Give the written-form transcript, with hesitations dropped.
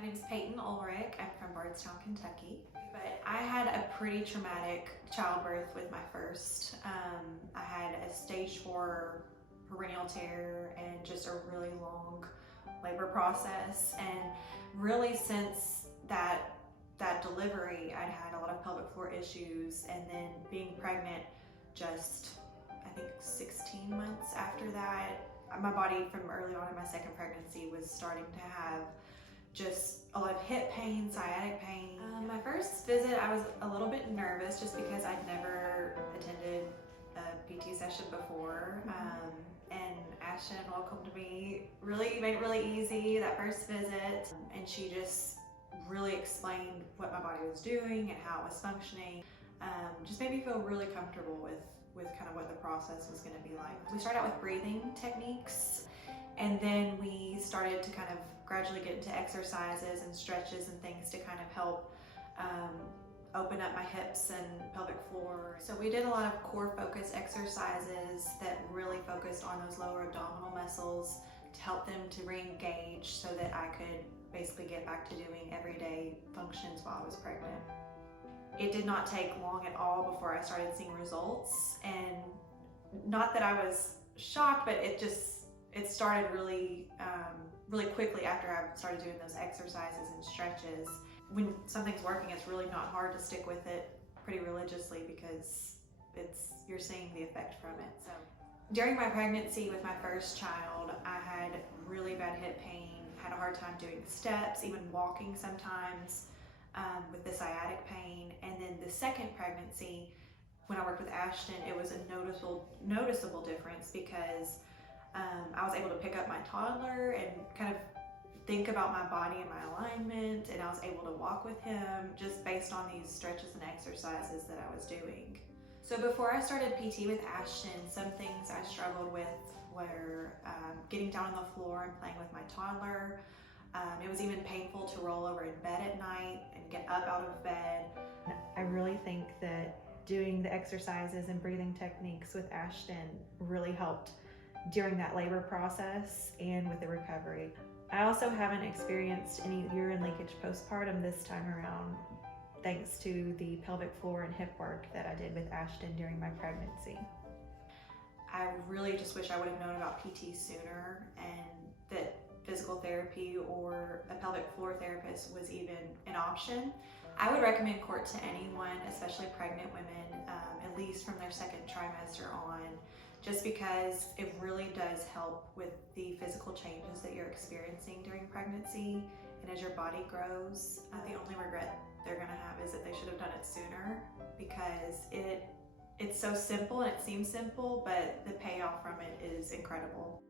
My name is Payton Ulrich. I'm from Bardstown, Kentucky. But I had a pretty traumatic childbirth with my first. I had a stage 4 perineal tear and just a really long labor process. And really since that delivery, I'd had a lot of pelvic floor issues, and then being pregnant just, I think 16 months after that, my body from early on in my second pregnancy was starting to have just a lot of hip pain, sciatic pain. My first visit, I was a little bit nervous just because I'd never attended a PT session before. And Ashton welcomed me, made it really easy that first visit. And she just really explained what my body was doing and how it was functioning. Just made me feel really comfortable with kind of what the process was going to be like. We started out with breathing techniques, and then we started to kind of gradually get into exercises and stretches and things to kind of help open up my hips and pelvic floor. So we did a lot of core focus exercises that really focused on those lower abdominal muscles to help them to re-engage so that I could basically get back to doing everyday functions while I was pregnant. It did not take long at all before I started seeing results, and not that I was shocked, but it started really quickly after I started doing those exercises and stretches. When something's working, it's really not hard to stick with it pretty religiously because you're seeing the effect from it. So during my pregnancy with my first child, I had really bad hip pain, had a hard time doing steps, even walking sometimes, with the sciatic pain. And then the second pregnancy, when I worked with Ashton, it was a noticeable difference because I was able to pick up my toddler and kind of think about my body and my alignment, and I was able to walk with him just based on these stretches and exercises that I was doing. So before I started PT with Ashton, some things I struggled with were getting down on the floor and playing with my toddler. It was even painful to roll over in bed at night and get up out of bed. I really think that doing the exercises and breathing techniques with Ashton really helped during that labor process and with the recovery. I also haven't experienced any urine leakage postpartum this time around, thanks to the pelvic floor and hip work that I did with Ashton during my pregnancy. I really just wish I would have known about PT sooner, and that physical therapy or a pelvic floor therapist was even an option. I would recommend KORT to anyone, especially pregnant women, at least from their second trimester on, just because it really does help with the physical changes that you're experiencing during pregnancy. And as your body grows, the only regret they're gonna have is that they should have done it sooner, because it's so simple and it seems simple, but the payoff from it is incredible.